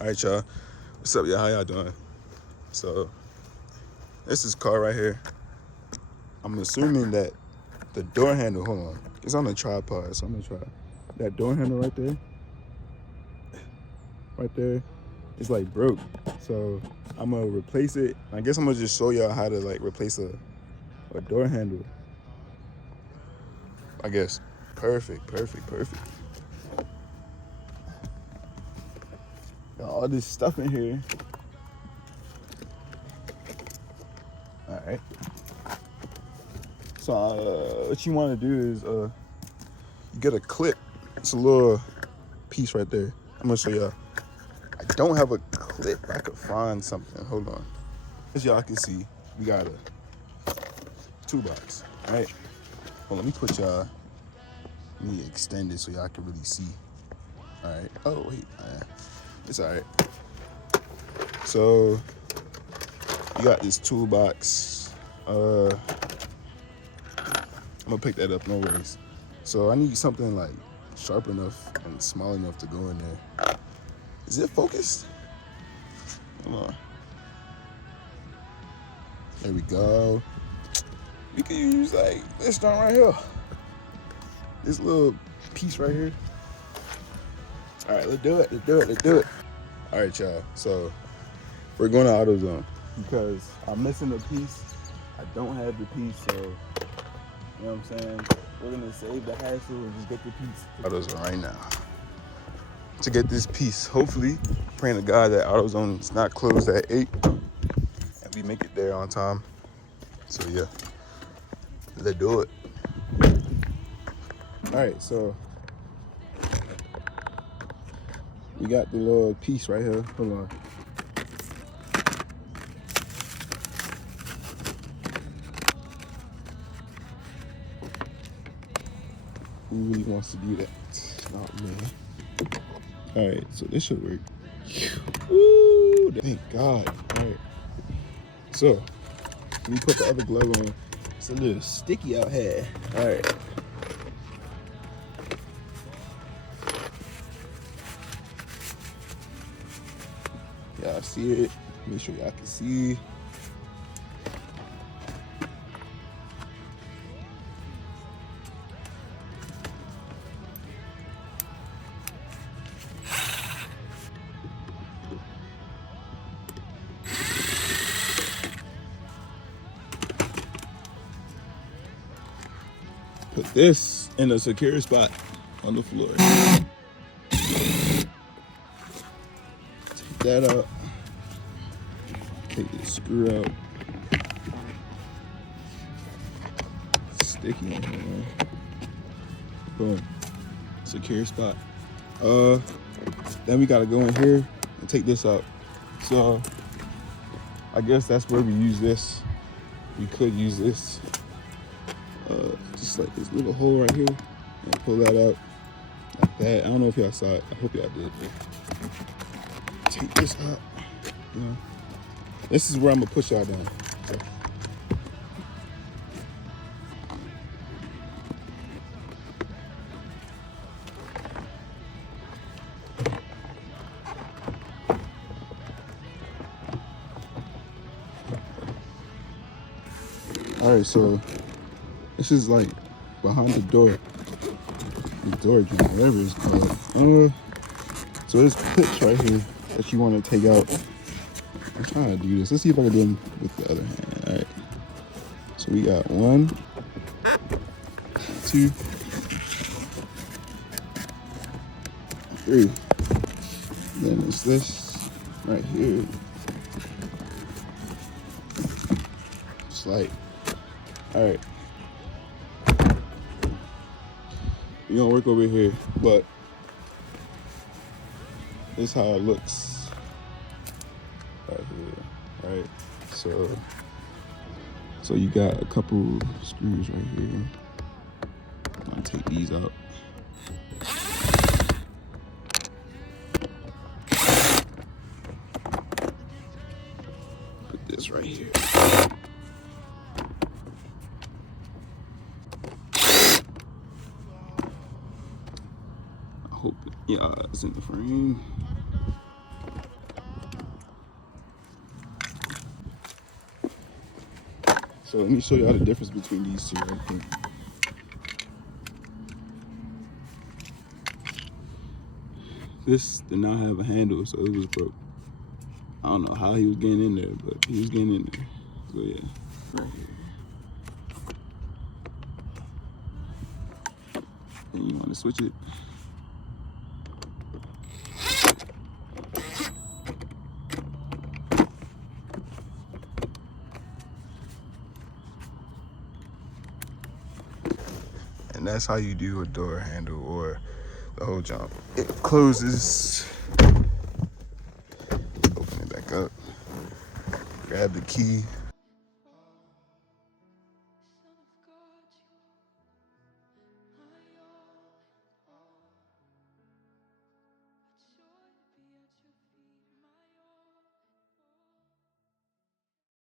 All right, y'all. What's up, y'all? How y'all doing? So, this is car right here. I'm assuming that the door handle, hold on. It's on a tripod, so I'm gonna try. That door handle right there, it's like broke. So, I'm gonna replace it. I guess I'm gonna just show y'all how to like replace a door handle. I guess. Perfect. Got all this stuff in here. All right. So what you want to do is you get a clip. It's a little piece right there. I'm gonna show y'all. I don't have a clip. I could find something. Hold on. As y'all can see, we got a toolbox. All right. Well, let me put y'all. Let me extend it so y'all can really see. All right. Oh wait. It's all right. So you got this toolbox. I'm gonna pick that up, no worries. So I need something like sharp enough and small enough to go in there. Is it focused? Hold on. There we go. We can use like this joint right here. This little piece right here. All right, let's do it. All right, y'all. So we're going to AutoZone because I'm missing a piece. I don't have the piece, so you know what I'm saying? We're gonna save the hassle and just get the piece. AutoZone right now to get this piece. Hopefully, praying to God that AutoZone is not closed at 8 and we make it there on time. So yeah, let's do it. All right, so we got the little piece right here. Hold on. Who really wants to do that? Not me. All right, so this should work. Woo! Thank God. All right. So, let me put the other glove on. It's a little sticky out here. All right. Y'all see it? Make sure y'all can see. Put this in a secure spot on the floor. Take that out. Take the screw out. Sticky in here, man. Boom. Secure spot. Then we gotta go in here and take this out. So I guess that's where we use this. We could use this. Just like this little hole right here. And pull that out. Like that. I don't know if y'all saw it. I hope y'all did. Take this out. You know. This is where I'm gonna push y'all down. So. All right, so this is like behind the door joint, whatever it's called. So there's clips right here that you want to take out. I'm trying to do this. Let's see if I can do them with the other hand. All right. So we got 1, 2, 3. Then it's this right here. It's like, all right. We're gonna work over here, but this is how it looks right here. All right. So you got a couple screws right here. I'm gonna take these out. Put this right here. I hope it's in the frame. So let me show y'all the difference between these two right quick. This did not have a handle, so it was broke. I don't know how he was getting in there, but he was getting in there. So yeah, right here. And you want to switch it. And that's how you do a door handle or the whole jump. It closes. Open it back up. Grab the key.